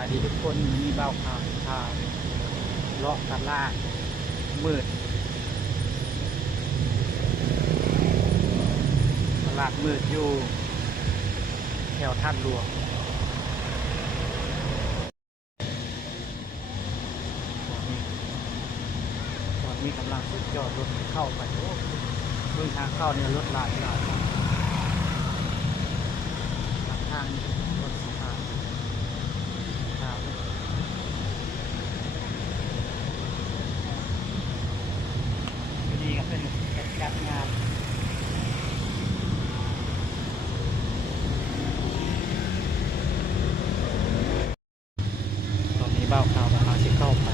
ายดีทุกคนมีเบ้าข่าวเลาะตลาดมืดตลาดมืดอยู่แถวท่านหลวงตอนนี้กำลังสุดยอดรถเข้าไปโอ้เบื้องทางเข้าเนี่ยรถหลายทางรถสะพานดีครับเป็นจัดงานตอนนี้เบ้าข่าวกำลังจะเข้าไป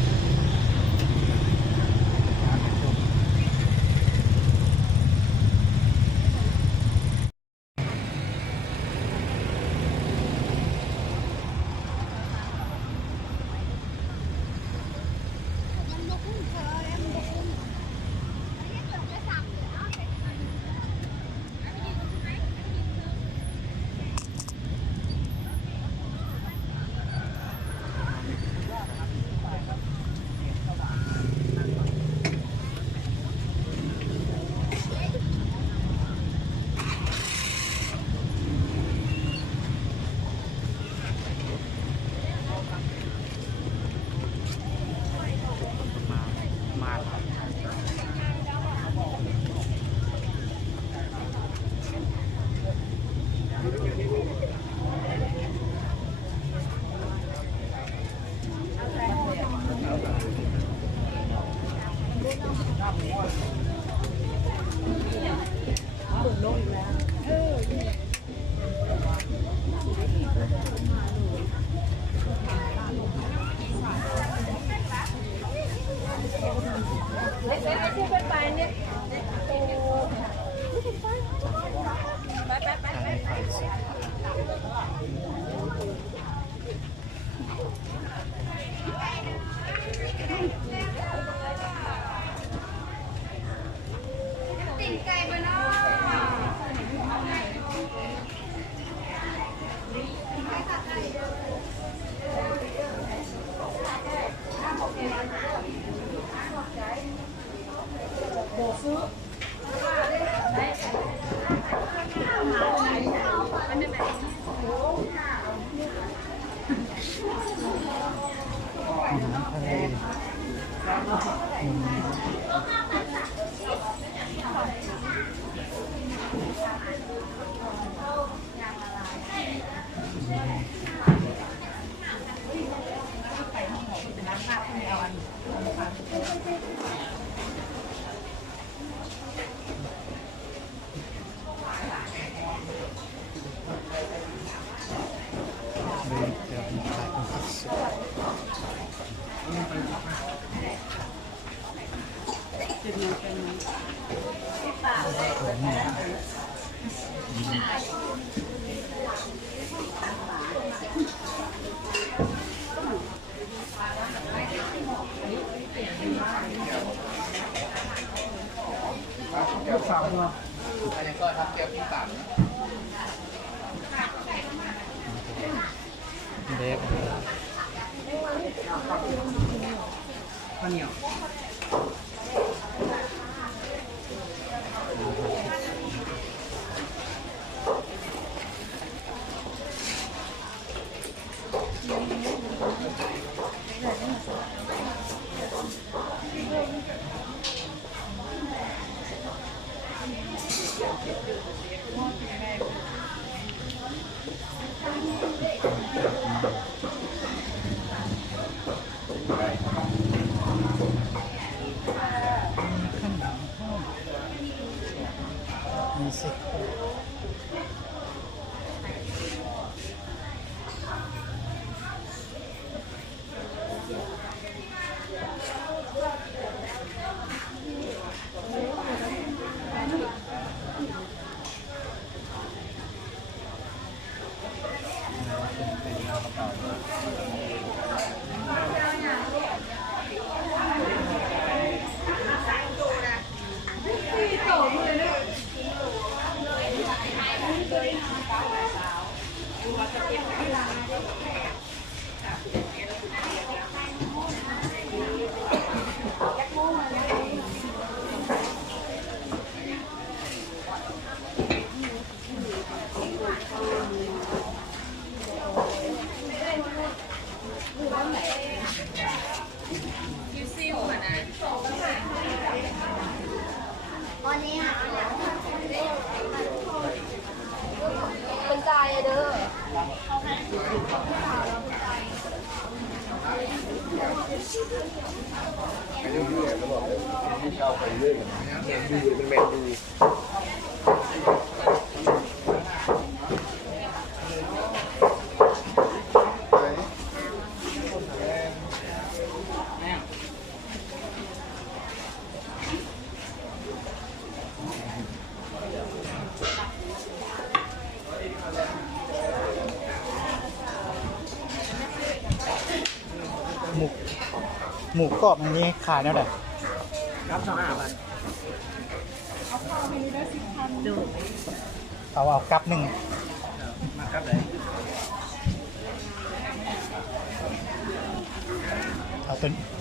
อันนี้ก็ทับเทียบที่ต่ำนะเด็กข้าวเหนียวมีสิ หมูหมูกรอบอันนี้ขายเท่าไหร่ ครับ25 บาท เอากั๊บหนึ่ง มาครับไหน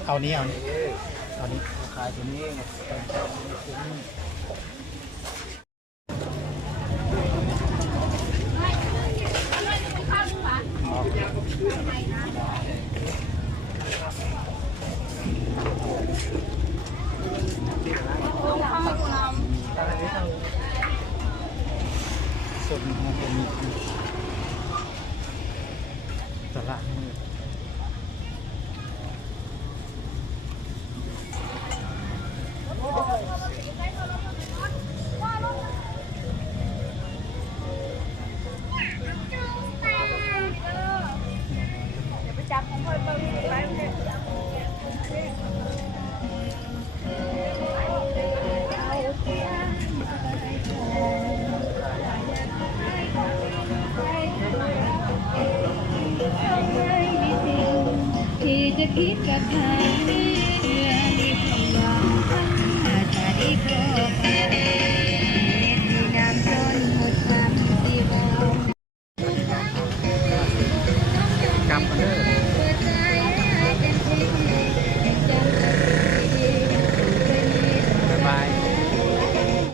เอานี้เอานี้ ขายตัวนี้ ส่วนมันจะมีตลาดมืดที่จะคิดกับใคร